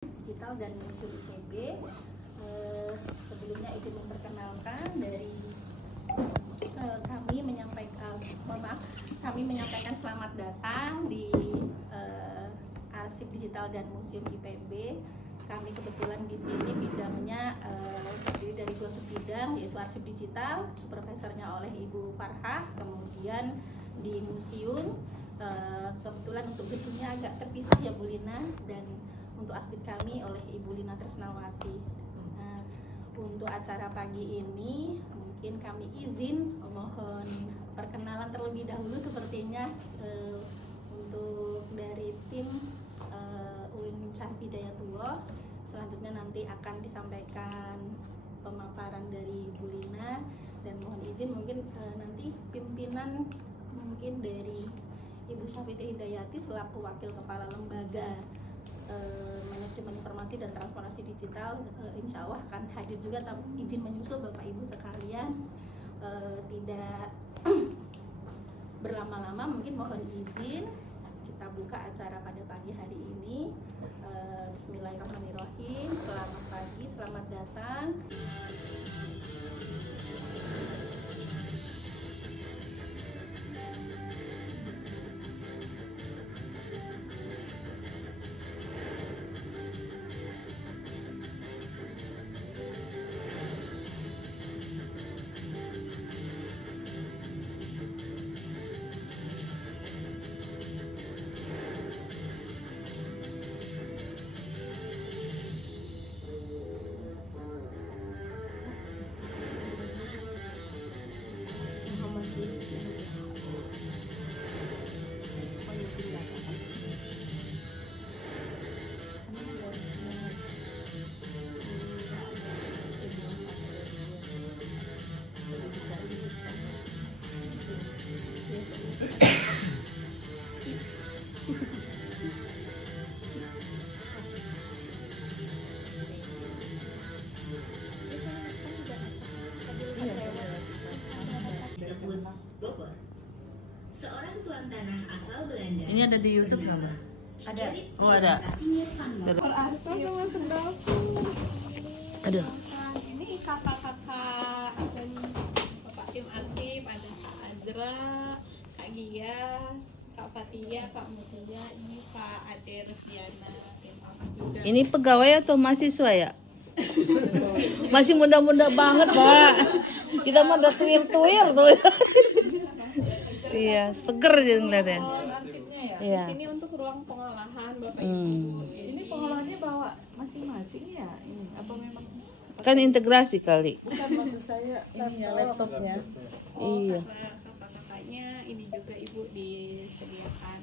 Digital dan Museum IPB. Sebelumnya izin memperkenalkan dari kami menyampaikan selamat datang di Arsip Digital dan Museum IPB. Kami kebetulan di sini bidangnya terdiri dari 2 subbidang, yaitu arsip digital, supervisornya oleh Ibu Farhah. Kemudian di museum kebetulan untuk gedungnya agak terpisah ya Bu Lina, dan untuk aspek kami oleh Ibu Lina Tresnawati. Untuk acara pagi ini mungkin kami izin mohon perkenalan terlebih dahulu sepertinya untuk dari tim UIN Syarif Hidayatullah. Selanjutnya nanti akan disampaikan pemaparan dari Bu Lina, dan mohon izin mungkin nanti pimpinan mungkin dari Ibu Syafiti Hidayati selaku Wakil Kepala Lembaga Manajemen Informasi dan Transformasi Digital insya Allah akan hadir juga, tapi izin menyusul Bapak Ibu sekalian. Tidak berlama-lama, mungkin mohon izin kita buka acara pada pagi hari ini. Bismillahirrahmanirrahim. Selamat pagi, selamat datang. Bogor. Seorang tuan tanah asal Belanda. Ini ada di YouTube nggak, Mbak? Ada. Oh, ada. Aduh. Ini kakak-kakak dan Bapak tim arsip, ada Kak Azra, Kak Gias, Kak Fatia, Kak Mutia, ini Kak Ade Rusdiana, tim apa juga. Ini pegawai atau mahasiswa ya? Masih muda-muda banget, Pak. Kita mah udah tuil-tuil tuh. Iya, seger jadi ngeliatnya. Arsipnya ya. Iya. Di sini untuk ruang pengolahan Bapak Ibu. Ini pengolahannya bawa masing-masing ya? Ini apa memang? Kan integrasi kali. Bukan, maksud saya ininya laptopnya. Iya. Karena kakak-kakaknya ini juga Ibu disediakan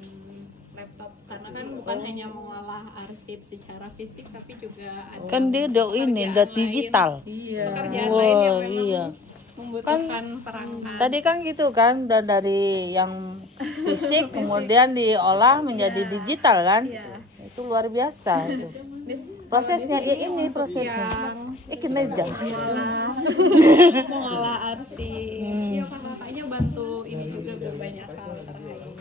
laptop, karena kan bukan hanya mengolah arsip secara fisik tapi juga ada Kan dia udah ini, udah pekerjaan digital. Iya. pekerjaan lain yang Wow, memang iya. membutuhkan perangkat. Tadi kan gitu kan, udah dari yang fisik kemudian diolah menjadi digital kan? Iya. Itu luar biasa itu. Prosesnya ya ini prosesnya. Kinerja. Mengolah arsip. Iya, kakak-kakaknya bantu ini juga banyak hal terkait.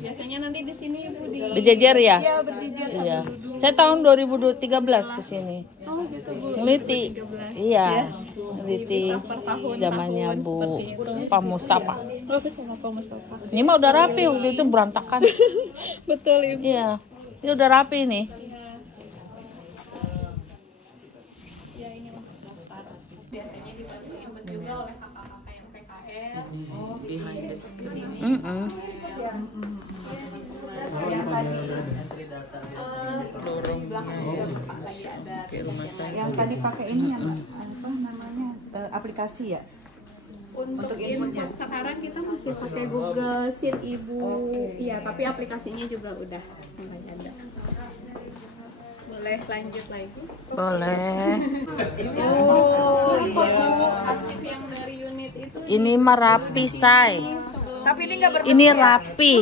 Biasanya nanti di sini Ibu Berjejer ya? Iya, berjejer sambil Iya. duduk. Saya tahun 2013 ke sini. Oh gitu Bu. Ngeliti. 2013. Iya. Ngeliti Bisa per tahun zamannya Bu seperti itu. Pak Mustafa. Oh, bersama Pak Mustafa. Ini mah udah rapi, waktu itu berantakan. Betul Ibu. Iya. Ini udah rapi nih. Ya ini mah daftar. Biasanya dibantu juga oleh kakak-kakak yang PKL. Oh, behind the screen. Yang tadi, Di belakang juga Pak lagi ada yang tadi pakai ini ya, Mbak? Apa namanya? Aplikasi ya? untuk input sekarang kita masih pakai Google Sheet Ibu. Iya, tapi aplikasinya juga udah mulai ada. Boleh lanjut lagi? Boleh. Oh, arsip yang dari unit itu Ini mah rapi, say. sebelum Tapi ini nggak Ini rapi.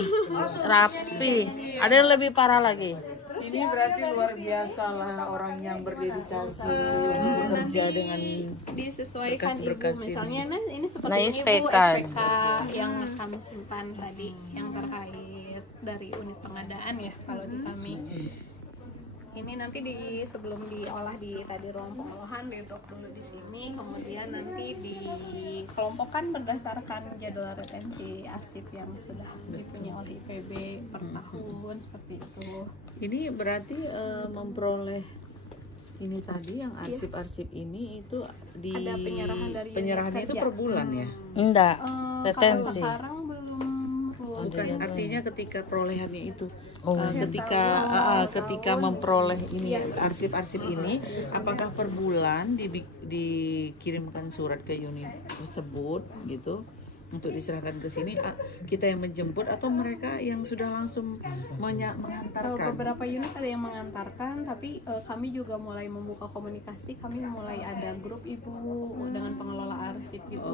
Rapi. Ada yang lebih parah lagi. Ini berarti luar biasa lah orang yang berdedikasi bekerja dengan disesuaikan berkas-berkas Ibu. Misalnya ini seperti Nah, ini, SPK. Bu, SPK yang kami simpan tadi yang terkait dari unit pengadaan ya kalau di kami. ini nanti sebelum diolah di tadi ruang pengolahan di-drop dulu di sini, kemudian nanti dikelompokkan berdasarkan jadwal retensi arsip yang sudah dipunya oleh IPB per tahun seperti itu. Ini berarti memperoleh ini tadi yang arsip-arsip ini itu di Ada penyerahan dari unit penyerahannya itu kerja. per bulan ya? Enggak, Kalau retensi. sekarang belum Bukan, artinya ketika perolehannya itu Oh. ketika memperoleh ini arsip-arsip ini, apakah per bulan dikirimkan surat ke unit tersebut gitu untuk diserahkan ke sini, kita yang menjemput atau mereka yang sudah langsung mengantarkan? beberapa unit ada yang mengantarkan, tapi kami juga mulai membuka komunikasi. Kami mulai ada grup ibu dengan pengelola arsip gitu.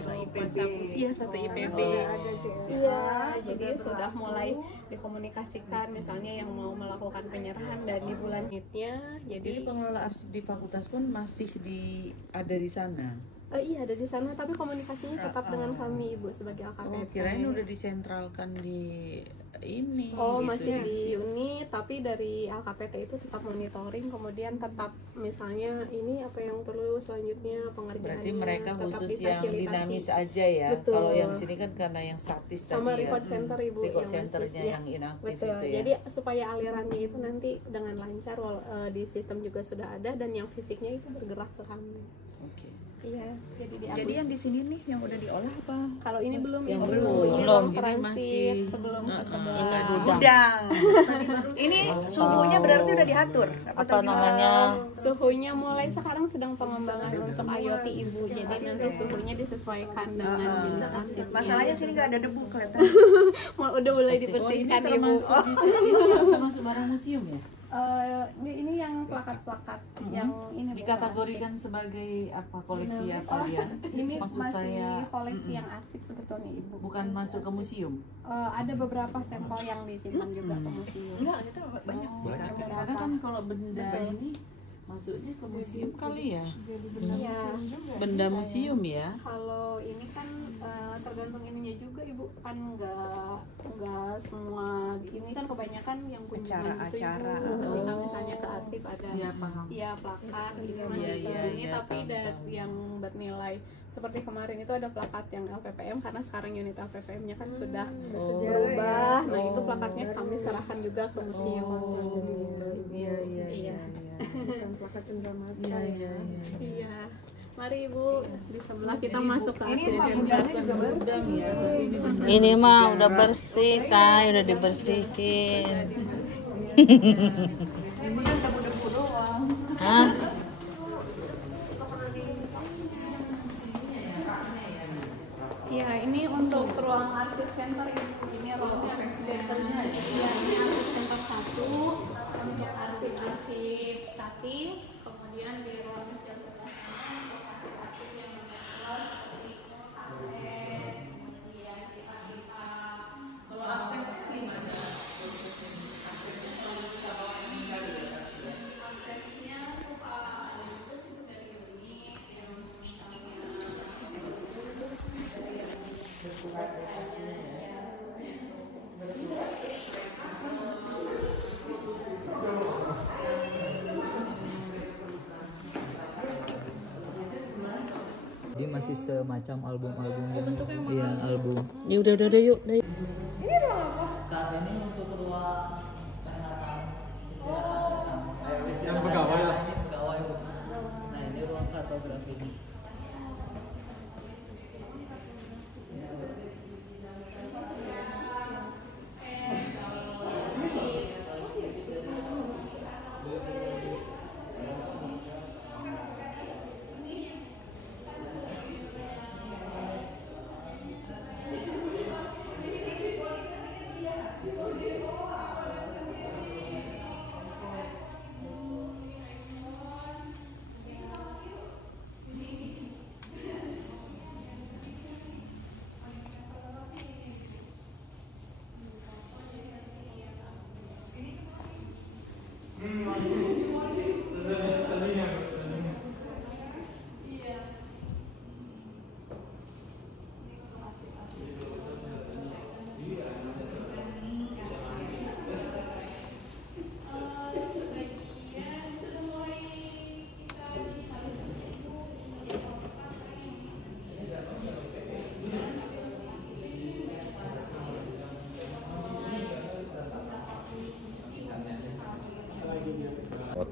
IPB. Iya, satu IPB. Iya, jadi sudah mulai dikomunikasikan misalnya yang mau melakukan penyerahan dan di bulan unitnya. Jadi pengelola arsip di fakultas pun masih ada di sana. Iya, ada di sana, tapi komunikasinya tetap dengan kami Ibu sebagai LKPP. Oh, kirain udah disentralkan di ini. Oh, gitu masih ya. di unit, tapi dari LKPT itu tetap monitoring, kemudian tetap misalnya ini apa yang perlu selanjutnya pengerjaannya. Berarti mereka tetap khusus yang difasilitasi. dinamis aja ya. Betul. Kalau yang sini kan karena yang statis Sama tadi ya. record center Ibu Record yang centernya masih- yang inaktif Betul. itu ya. Jadi supaya alirannya itu nanti dengan lancar, di sistem juga sudah ada dan yang fisiknya itu bergerak ke kami. Oke. Iya, jadi Jadi yang di sini nih yang udah diolah apa? kalau ini belum, Yang Ibu. belum. Ini Belum. ruang Ini transit masih- sebelum ke Ini sebelah. Gudang. Ini suhunya berarti udah diatur Apa gimana? namanya? Suhunya mulai sekarang sedang pengembangan untuk IoT Ibu, jadi nanti suhunya disesuaikan dengan jenis arsip. Masalahnya sini nggak ada debu kelihatan. Udah mulai Oh, ini dibersihkan Ibu. termasuk di sini termasuk barang museum ya? Ini yang plakat-plakat yang ini Bu. Dikategorikan sebagai apa, koleksi apa dia? Ini Maksud masih saya koleksi yang arsip sebetulnya Ibu. bukan masuk ke museum. Ada beberapa sampel yang disimpan juga ke museum. Enggak, kita banyak. Karena kan kalau benda ini masuknya ke museum kali ya. Iya. Benda museum ya. Kalau ini kan tergantung ininya juga Ibu, kan nggak semua ini kan kebanyakan yang kunjungan gitu Acara-acara. Ibu. Ketika misalnya ke arsip ada Iya, paham. ya plakat ini masih Iya, ke iya, sini, iya, tapi paham, dari paham. yang bernilai seperti kemarin itu ada plakat yang LPPM karena sekarang unit LPPM-nya kan sudah berubah. Nah, itu plakatnya kami serahkan juga ke museum. Iya, iya, iya. Bukan plakat cenderamata. Iya, iya, iya. Iya. Mari Ibu, di sebelah kita masuk ke Ini arsip Pak center. gudangnya juga Gudang ya, tapi ini benda Ini mah udah bersih, say, udah dibersihin. Ini kan debu-debu doang. Hah? Iya, ini untuk ruang arsip center Ibu. Ini ruang arsip centernya. Iya, ini arsip center 1 untuk arsip-arsip statis. Kemudian di ruang center sana untuk arsip-arsip yang berbackground seperti kaset, kemudian kita kalau aksesnya gimana? Aksesnya suka ada juga sih dari unit yang Jadi masih semacam album-album gitu. Iya, album. Ya udah yuk. Udah, yuk. Karena ini untuk ruang kesehatan istirahat. Yang pegawai lah. Ini pegawai. Bu. Nah, ini ruang kartografi ini.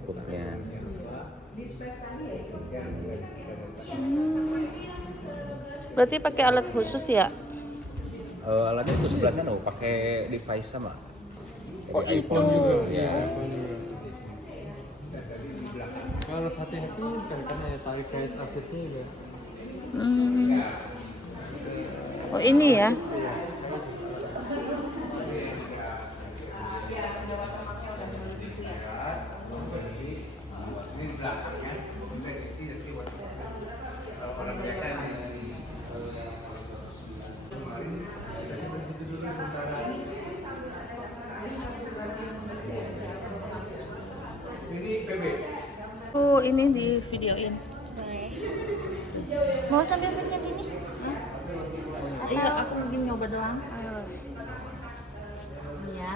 pupuknya. Berarti pakai alat khusus ya? Alatnya itu sebelah sana pakai device sama. Oh, Pakai itu. iPhone juga. Ya. Kalau hati-hati kan ya tarik kait aktifnya ya. Oh, ini ya? Oh, ini di videoin. Mau sambil pencet ini? Iya, aku ingin nyoba doang. Iya.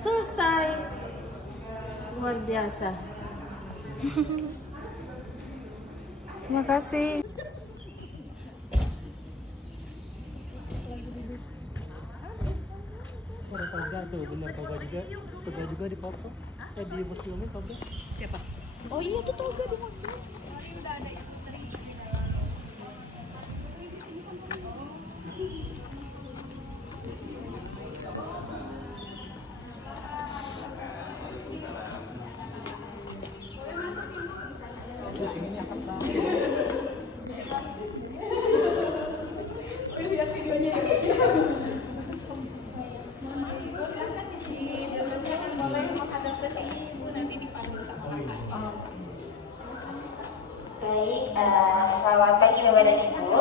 Selesai. Luar biasa. Terima kasih. Orang toga tuh, bener toga juga di foto. Di museumnya toga. Siapa? Oh iya tuh toga di museum. Baik, selamat pagi Bapak dan Ibu.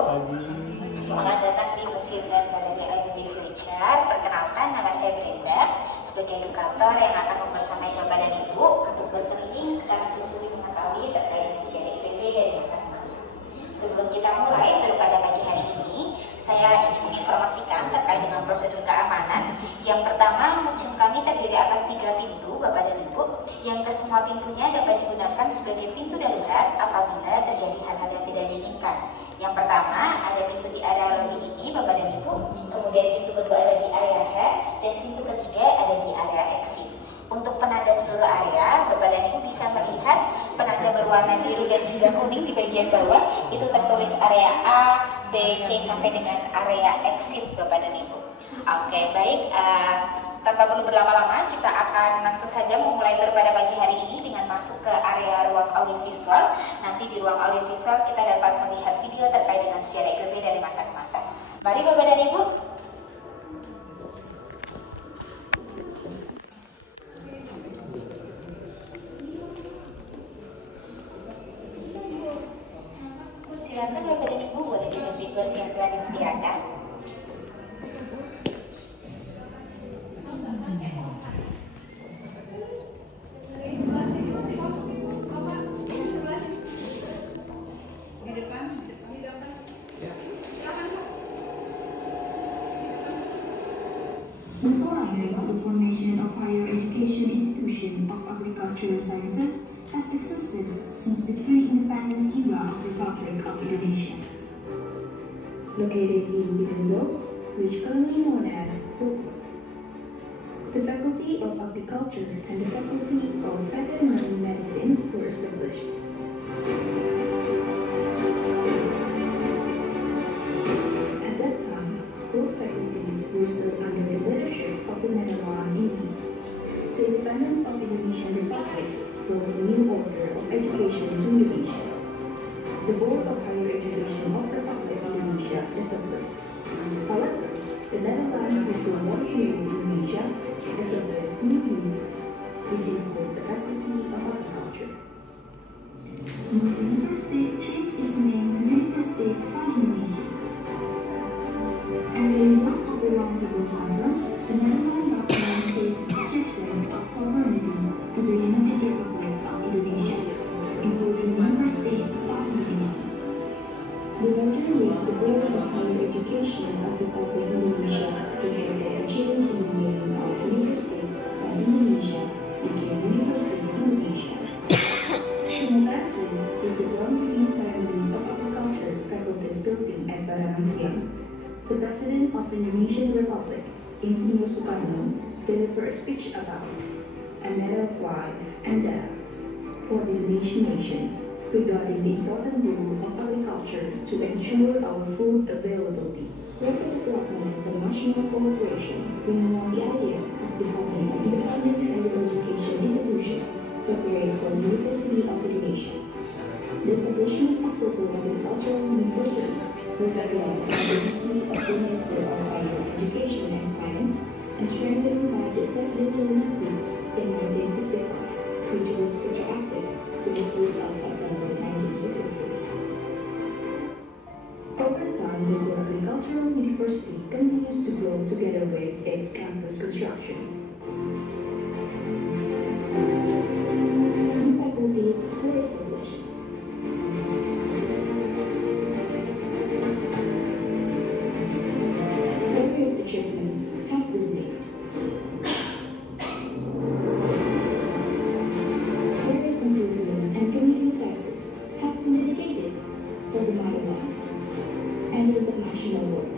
Selamat datang di Museum dan Galeri IMB Future. Perkenalkan, nama saya Brenda sebagai edukator yang akan membersamai Bapak dan Ibu untuk berkeliling sekaligus lebih mengetahui terkait dengan sejarah IPB dari masa ke masa. Sebelum kita mulai, pada pagi hari ini saya ingin menginformasikan terkait dengan prosedur keamanan. Yang pertama, museum kami terdiri atas 3 pintu, Bapak dan Ibu, yang kesemua pintunya dapat digunakan sebagai pintu darurat apabila terjadi hal-hal yang tidak diinginkan. Yang pertama, ada pintu di area lobby ini, Bapak dan Ibu, kemudian pintu kedua ada di area head, dan pintu ketiga ada di area exit. Untuk penanda seluruh area, Bapak dan Ibu bisa melihat penanda berwarna biru dan juga kuning di bagian bawah, itu tertulis area A, B, C sampai dengan area exit, Bapak dan Ibu. Oke, baik, tanpa perlu berlama-lama, kita akan langsung saja memulai pada pagi hari ini dengan masuk ke area ruang audiovisual. Nanti di ruang audiovisual kita dapat melihat video terkait dengan sejarah IPB dari masa ke masa. Mari Bapak dan Ibu. Silakan Bapak dan Ibu boleh duduk kursi yang telah disediakan. The foreigner of the formation of higher education institution of agricultural sciences has existed since the pre-independence era of the Republic of Indonesia. Located in Bidunzo, which currently known as Bogor. The Faculty of Agriculture and the Faculty of Veterinary Medicine were established. At that time, both faculties were still under the leadership of the Netherlands University. The independence of Indonesian Republic brought a new order of education to Indonesia. The Board of Higher Education of the Republic of Indonesia established. However, the Netherlands who still want to Indonesia established new universities, which include the Faculty of Agriculture. The university changed its name to University of Indonesia. As a result of the Roundtable Conference, the Netherlands government stated rejection of sovereignty to the United Republic of Indonesia, including the University of Indonesia. The merger with the Board of Higher Education of the Republic of Indonesia resulted in change in the name of University of Indonesia became University of Indonesia. the President of the Indonesian Republic, Insinyur Soekarno, delivered a speech about a matter of life and death for the Indonesian nation regarding the important role of agriculture to ensure our food availability. Rapid development of international cooperation bringing on the idea of becoming an independent higher education institution separated from the University of Indonesia. The establishment of local agricultural university was recognized by the decree of the Minister of Higher Education and Science and strengthened by the presidential decree in 1965, which was retroactive to the 1st of September 1963. Over time, local agricultural university continues to grow together with its campus construction. New faculties were established. Various achievements have been made. Various improvement and community sectors have been dedicated for the motherland and international work.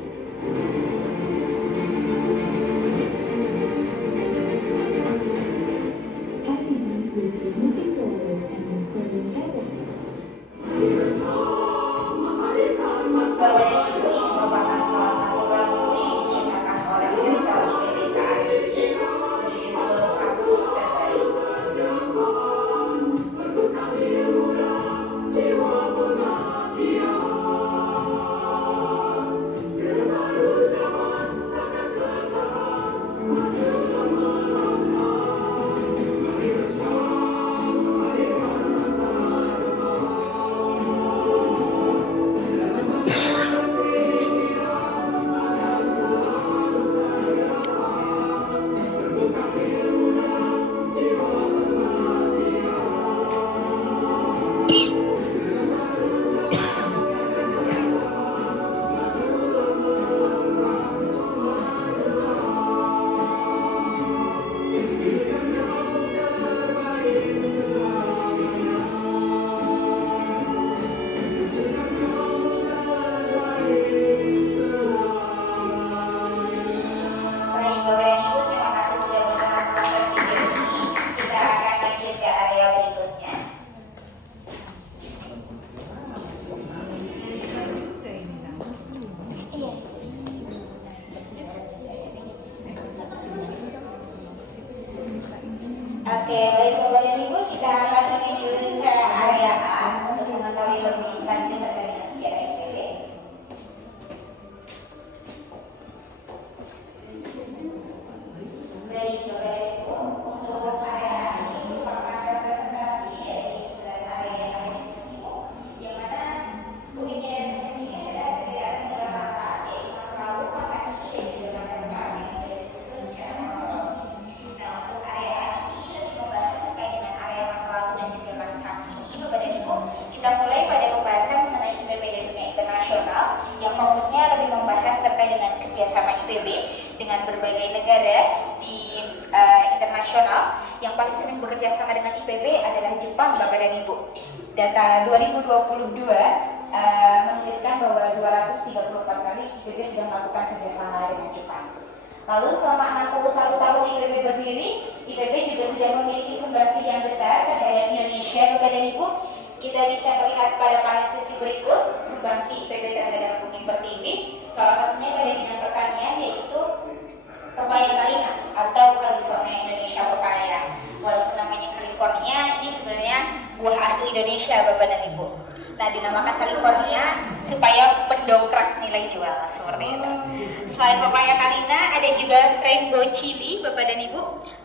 FPB will keep moving forward and must further develop. Bapak dan Ibu, ini merupakan salah satu lagu yang diciptakan oleh Direktur IPB saat ini berjudul Kampus Terbaik. Oke, baik Bapak dan Ibu, kita akan menuju ke area A untuk mengetahui lebih lanjut terkait dengan sejarah IPB. Baik Bapak dan Ibu, untuk area A ini merupakan representasi dari 11 area yang ada di museum, yang mana uniknya dari museum ini adalah keberadaan segala masa, yaitu masa lalu, masa kini, dan juga masa depan yang sudah disusun secara kronologis. Nah, untuk area A membahas terkait dengan area masa lalu dan juga masa kini, Bapak dan Ibu, kita mulai pada pembahasan mengenai IPB dan dunia internasional yang fokusnya lebih membahas terkait dengan kerjasama IPB dengan berbagai negara di internasional. Yang paling sering bekerja sama dengan IPB adalah Jepang, Bapak dan Ibu. Data 2022 menuliskan bahwa 234 kali IPB sudah melakukan kerjasama dengan Jepang. Lalu selama 61 tahun IPB berdiri, IPB juga sudah memiliki sumbangsi yang besar terhadap Indonesia, Bapak dan Ibu. Kita bisa melihat pada panel sisi berikut sumbangsi IPB terhadap bumi pertiwi. Salah satunya pada bidang pertanian, yaitu pepaya Kalina atau California Indonesia pepaya. Walaupun namanya California, ini sebenarnya buah asli Indonesia, Bapak dan Ibu. Nah, dinamakan California supaya mendongkrak nilai jual, seperti itu. Selain pepaya Kalina, ada juga rainbow chili, Bapak dan Ibu,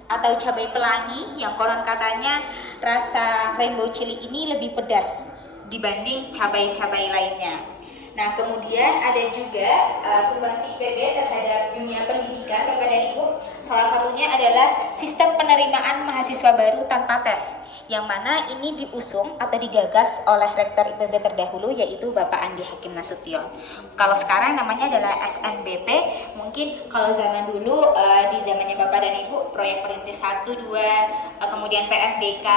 atau cabai pelangi yang konon katanya rasa rainbow chili ini lebih pedas dibanding cabai-cabai lainnya. Nah, kemudian ada juga sumbangsi IPB terhadap dunia pendidikan, Bapak dan Ibu. Salah satunya adalah sistem penerimaan mahasiswa baru tanpa tes, yang mana ini diusung atau digagas oleh rektor IPB terdahulu, yaitu Bapak Andi Hakim Nasution. Kalau sekarang namanya adalah SNBP. Mungkin kalau zaman dulu di zamannya Bapak dan Ibu, proyek perintis 1, 2, kemudian PMDK,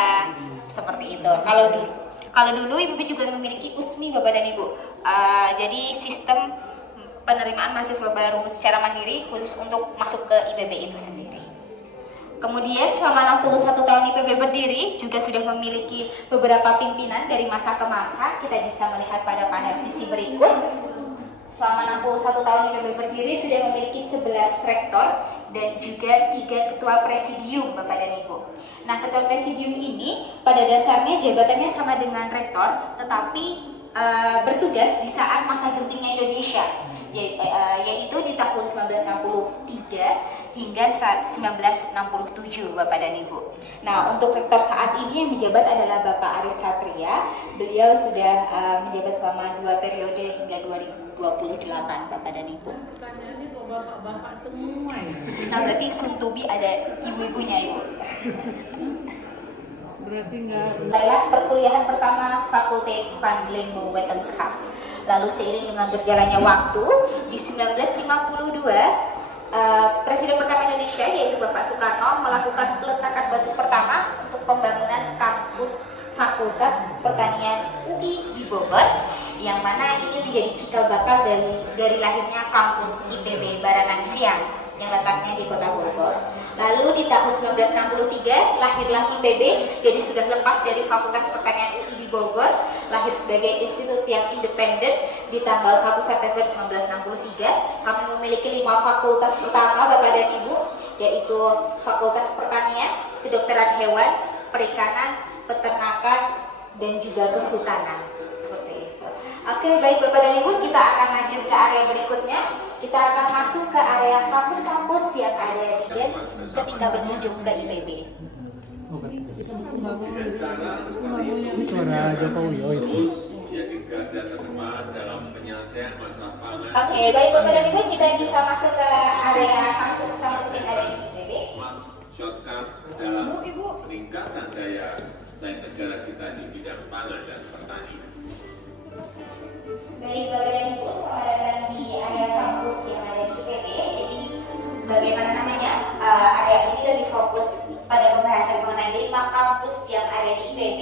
seperti itu. Kalau dulu IPB juga memiliki USMI, Bapak dan Ibu. Jadi sistem penerimaan mahasiswa baru secara mandiri khusus untuk masuk ke IPB itu sendiri. Kemudian selama 61 tahun IPB berdiri juga sudah memiliki beberapa pimpinan dari masa ke masa. Kita bisa melihat pada sisi berikut. Selama 61 tahun IPB berdiri sudah memiliki 11 rektor dan juga 3 ketua presidium, Bapak dan Ibu. Nah, ketua presidium ini pada dasarnya jabatannya sama dengan rektor, tetapi bertugas di saat masa gentingnya Indonesia, yaitu di tahun 1963 hingga 1967, Bapak dan Ibu. Nah, untuk rektor saat ini yang menjabat adalah Bapak Aris Satria. Beliau sudah menjabat selama 2 periode hingga 2028, Bapak dan Ibu. Pertanyaannya kok bapak-bapak semua ya? Nah, berarti Suntubi ada ibu-ibunya, Ibu. Berarti enggak. Adalah perkuliahan pertama Fakultas van Lembo Wetenschap. Lalu seiring dengan berjalannya waktu, di 1952 Presiden pertama Indonesia yaitu Bapak Soekarno melakukan peletakan batu pertama untuk pembangunan kampus Fakultas Pertanian UI di Bogor, yang mana ini menjadi cikal bakal dari lahirnya kampus IPB Baranang Siang yang letaknya di Kota Bogor. Lalu di tahun 1963 lahirlah IPB, jadi sudah lepas dari Fakultas Pertanian UI di Bogor, lahir sebagai institut yang independen di tanggal 1 September 1963. Kami memiliki 5 fakultas pertama, Bapak dan Ibu, yaitu Fakultas Pertanian, Kedokteran Hewan, Perikanan, Peternakan, dan juga Kehutanan. Seperti itu. Oke, baik Bapak dan Ibu, kita akan lanjut ke area berikutnya. Kita akan masuk ke area kampus-kampus yang ada di ketika berkunjung ke IPB. Ini suara Jokowi, oh itu. Oke, baik Bapak dan Ibu, kita bisa masuk ke area kampus-kampus yang ada di IPB. Shortcut dalam peningkatan daya saing negara kita di bidang pangan dan pertanian. Baik Bapak dan Ibu, selamat datang di area kampus yang ada di IPB. Jadi bagaimana namanya, area ini lebih fokus pada pembahasan mengenai 5 kampus yang ada di IPB,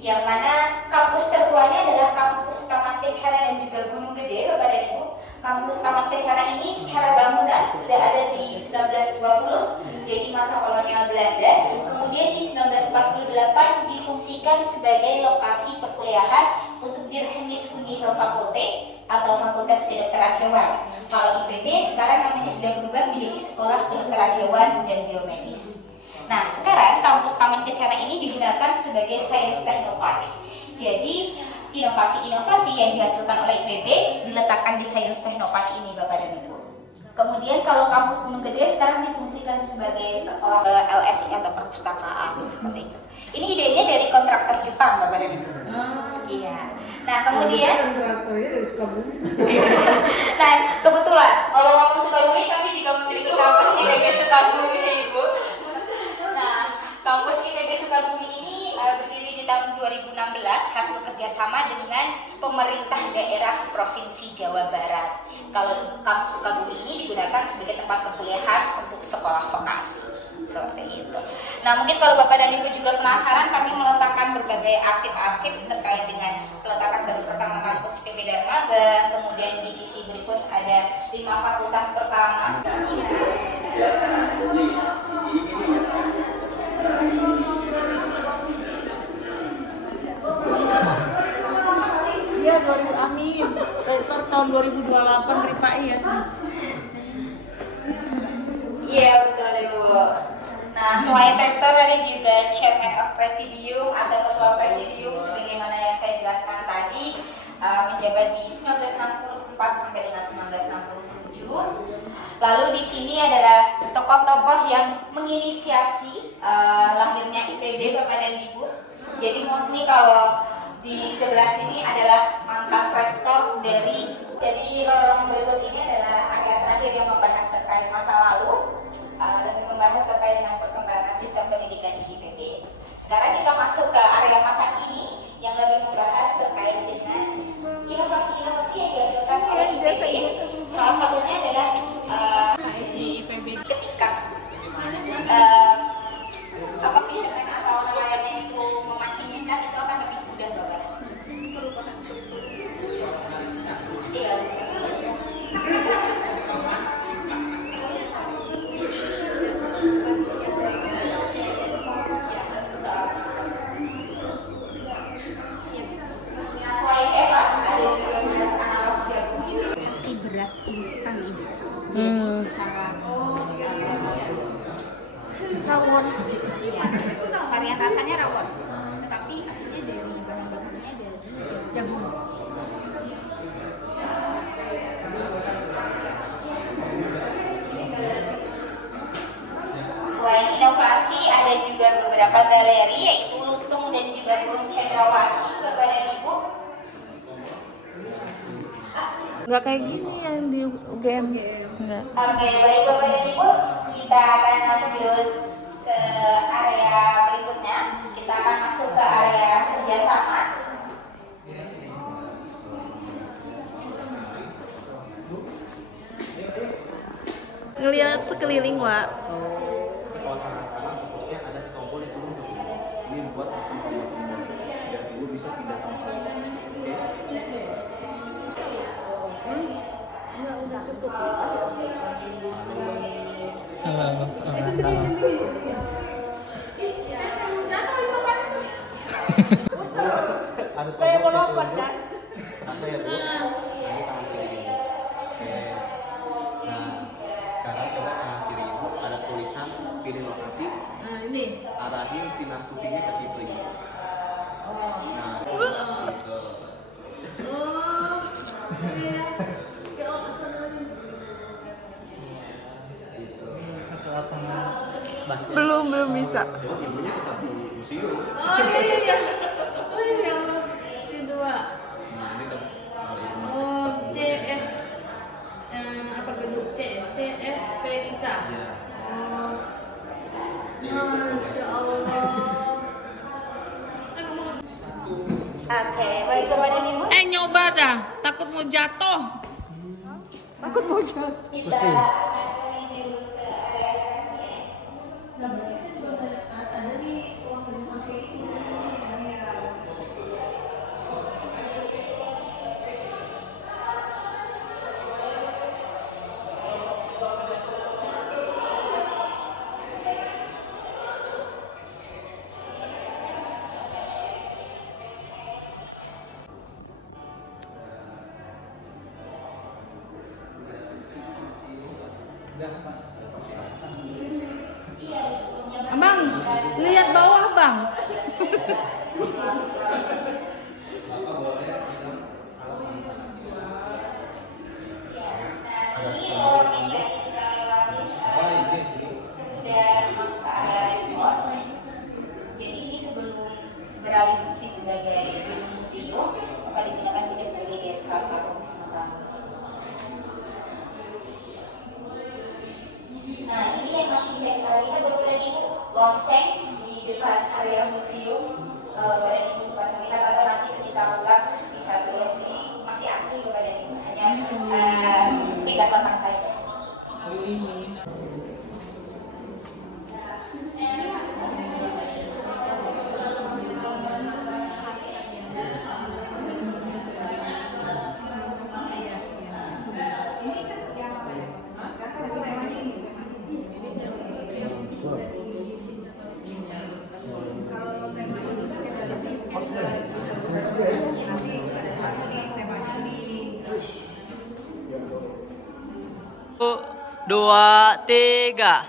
yang mana kampus tertuanya adalah kampus Taman Kencana dan juga Gunung Gede, Bapak dan Ibu. Kampus Taman Kencana ini secara bangunan sudah ada di 1920, jadi masa kolonial Belanda. Kemudian di 1948 difungsikan sebagai lokasi perkuliahan untuk Dirhenis Kunjihel Fakulte atau Fakultas Kedokteran Hewan. Kalau IPB sekarang namanya sudah berubah menjadi Sekolah Kedokteran Hewan dan Biomedis. Nah, sekarang kampus Taman Kencana ini digunakan sebagai Science Technopark. Jadi inovasi-inovasi yang dihasilkan oleh IPB diletakkan di Science Technopark ini, Bapak dan Ibu. Kemudian kalau kampus Gunung Gede sekarang difungsikan sebagai sekolah LSI atau perpustakaan seperti itu. Ini idenya dari kontraktor Jepang, Bapak dan Ibu. Iya. Nah, kemudian kontraktornya dari Sukabumi. nah, kebetulan kalau ngomong Sukabumi, kami juga memiliki kampus IPB Sukabumi, Ibu. Nah, kampus IPB Sukabumi ini berdiri di tahun 2016 hasil kerjasama dengan pemerintah daerah Provinsi Jawa Barat. Kalau kampus Sukabumi ini digunakan sebagai tempat perkuliahan untuk sekolah vokasi. Seperti itu. Nah, mungkin kalau Bapak dan Ibu juga penasaran, kami meletakkan berbagai arsip-arsip terkait dengan peletakan batu pertama kampus IPB Darmaga. Kemudian di sisi berikut ada 5 fakultas pertama. Iya, amin. Rektor tahun 2028 Rifai ya. Iya, betul Ibu. Nah, selain rektor tadi juga Chairman of Presidium atau Ketua Presidium sebagaimana yang saya jelaskan tadi, menjabat di 1964 sampai dengan 1967. Lalu di sini adalah tokoh-tokoh yang menginisiasi lahirnya IPB, Bapak dan Ibu. Jadi mostly kalau di sebelah sini adalah mantan rektor dari. Jadi lorong berikut ini adalah area terakhir yang membahas terkait masa lalu, lebih membahas terkait dengan perkembangan sistem pendidikan di IPB. Sekarang kita masuk ke area masa kini yang lebih membahas terkait dengan inovasi-inovasi yang dihasilkan oleh IPB. Salah satunya adalah di IPB ketika apa pilihan atau nelayannya itu memancing ikan itu akan lebih mudah, Bapak. Iya. Nggak kayak gini yang di UGM. Enggak. Oke, baik Bapak dan Ibu, kita akan lanjut ke area berikutnya. Kita akan masuk ke area kerjasama. Ngelihat sekeliling, Wak. Kayak mau lompat kan? Sekarang coba kanan kiri ibu ada tulisan pilih lokasi. Ini. Arahin sinar putihnya ke situ ibu. Nah, gitu. Belum bisa. Ibunya tetap di museum. Oh iya. Oh iya. Itu Wak. Nah, ini kalau ibu Oh, CF apa gedung CFPIK. Iya. Oh. Masya Allah. Oke, baik Bapak dan Ibu. Nyoba dah, takut mau jatuh. Takut mau jatuh. Kita akan menuju ke area terakhir. Abang, lihat bawah, Bang. Sudah masuk ke area report. Jadi ini sebelum beralih fungsi sebagai gedung museum, sempat digunakan juga sebagai guest house atau sementara. Nah, ini yang masih bisa kita lihat Bapak dan Ibu, lonceng di depan area museum. Bapak dan Ibu sempat melihat atau nanti kita ulang bisa lihat ini masih asli Bapak dan Ibu, hanya pindah kotak saja. Dua, tiga.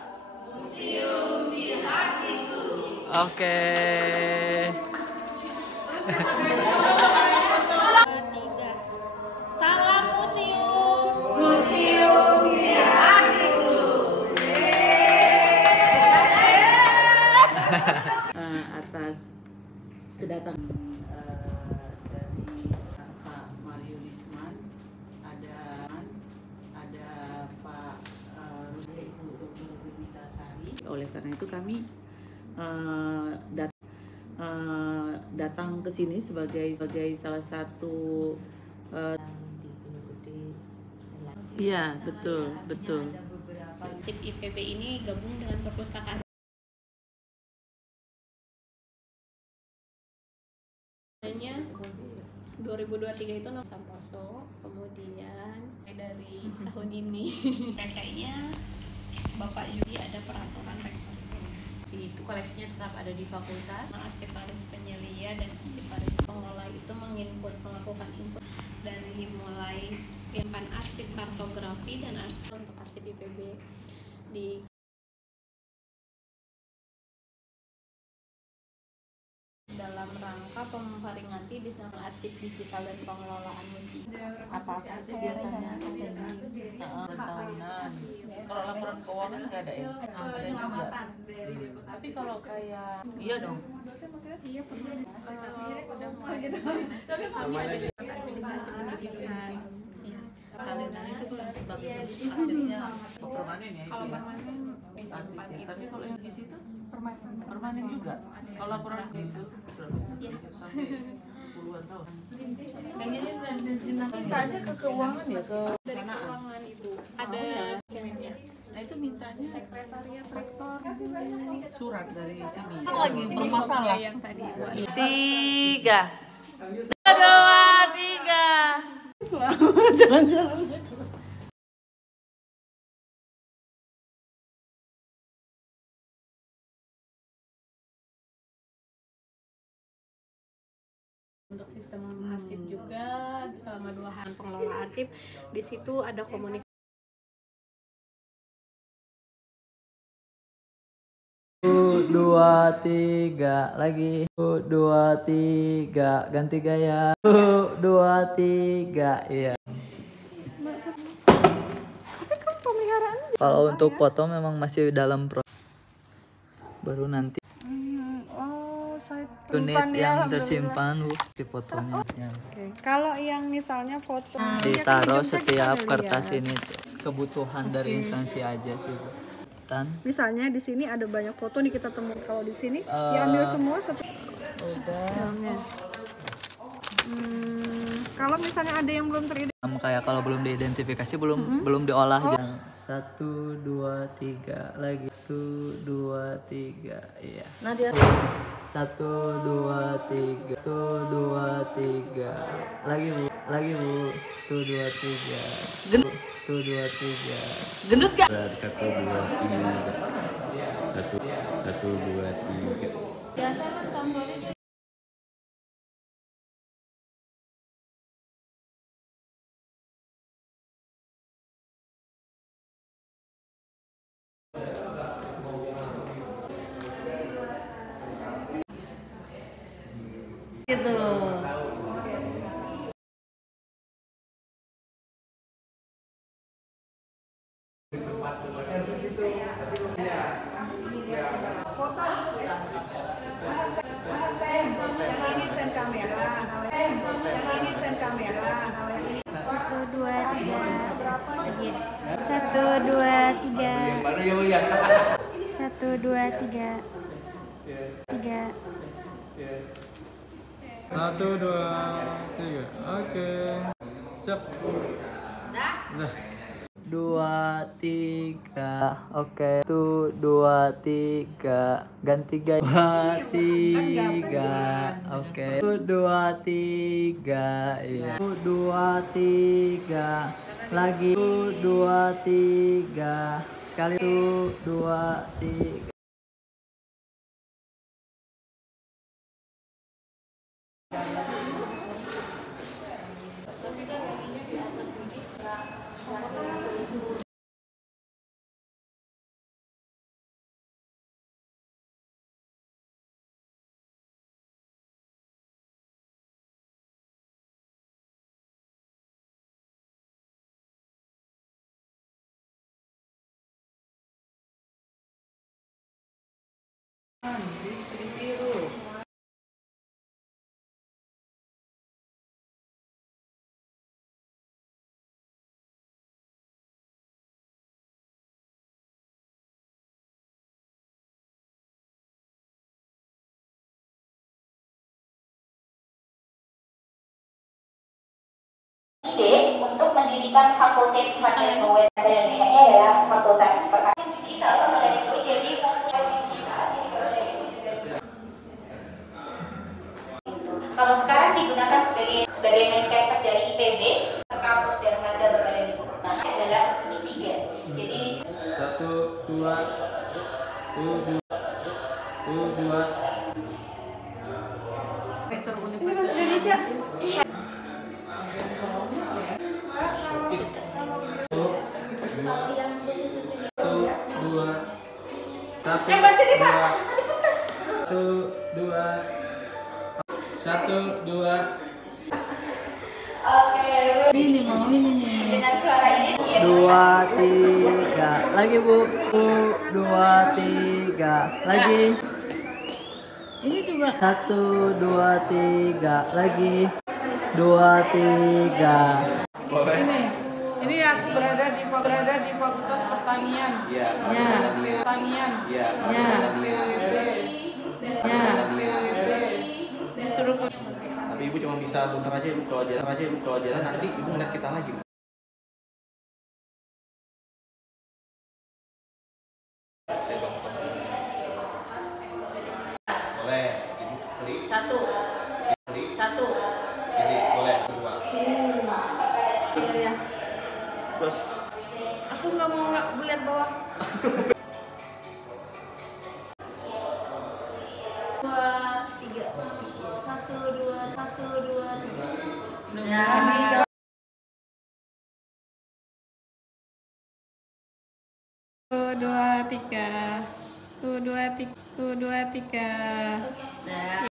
Museum di hatiku. Oke. Salam museum. Museum di hatiku. Atas kedatangan dari Pak Mario Lisman, ada Pak Ibu Dr. Bimita Sari. Oleh karena itu kami datang ke sini sebagai salah satu iya betul. Tim IPB ini gabung dengan perpustakaan 2023 itu Samposo, kemudian dari tahun ini dan kayaknya Bapak Yudi ada peraturan rektor. Itu koleksinya tetap ada di fakultas. Arsiparis penyelia dan arsiparis pengelola itu melakukan input dari mulai penyimpan arsip kartografi dan arsip untuk arsip IPB di dalam rangka memperingati desain arsip digital dan pengelolaan museum. Apa-apa sih biasanya strategis tahunan. Kalau laporan keuangan nggak ada ya? Ada juga. Tapi kalau kayak iya dong. Iya pernah. Udah mulai gitu. Tapi kami ada organisasi pendidikan. ketimbang itu arsipnya permanen ya itu Kalau ya. permanen bisa Artis 4 ya. Tapi kalau yang di situ permanen. permanen juga. Kalau laporan itu sampai puluhan tahun. Dan ini kita aja ke keuangan ya ke Dari keuangan Ibu. Ada dokumennya. Nah itu mintanya Sekretariat Rektor. surat dari sini. Lagi bermasalah. Yang tadi Ibu. 3, 2, 3. Jalan-jalan. Untuk sistem arsip juga selama 2 hari pengelola arsip di situ ada komunikasi. 2, 3 lagi. 2, 3 ganti gaya. 2, 3 iya. Kalau untuk foto memang masih dalam proses. Baru nanti unit yang tersimpan di fotonya. Oke. Kalau yang misalnya foto Ditaruh setiap kertas ini kebutuhan dari instansi aja sih. Misalnya di sini ada banyak foto nih kita temukan. Kalau di sini diambil semua satu. Kalau misalnya ada yang belum teridentifikasi, Kayak kalau belum diidentifikasi belum diolah. 1, 2, 3 lagi. 1, 2, 3 iya. Nah dia 1, 2, 3 1, 2, 3 lagi bu 1, 2, 3 1, 2, 3 gendut gak? 1, 2, 3 1, 2, 3 Biasa mas tombolnya. Gitu. foto yang ini stand kamera, yang ini stand kamera, yang ini 1, 2, 3 1, 2, 3 1, 2, 3 3 1, 2, 3 oke siap Dah 2, 3 oke 1, 2, 3 ganti gaya 2, 3 oke 1, 2, 3 iya 1, 2, 3 lagi 1, 2, 3 sekali 1, 2, 3 ide untuk mendirikan Fakultas Hardware Indonesia adalah Fakultas Perkasih Digital dan itu jadi kalau sekarang digunakan sebagai main campus dari IPB, kampus Dermaga berada di Bukit adalah segitiga. Jadi 1, 2 Rektor Universitas Indonesia. kalau yang khusus ini 1, 2 1, Bahasa ini Pak. 1, 2 1, 2 Oke, Ini mau ini nih. dengan suara ini 2, 3 lagi bu 1, 2, 3 lagi Ini juga 1, 2, 3 lagi 2, 3 ini aku berada di Fakultas Pertanian. Iya. Pertanian. Iya. Disuruh Tapi ibu cuma bisa muter aja ibu, kalau jalan nanti ibu ngeliat kita lagi. Boleh, ibu klik. Satu. Ini boleh, dua. Iya. Terus. Aku nggak mau lihat bawah. 2, 3. 1, 2, 3. Ya. 2, 3. 1, 2, 3. 1, 2, 3. Ya.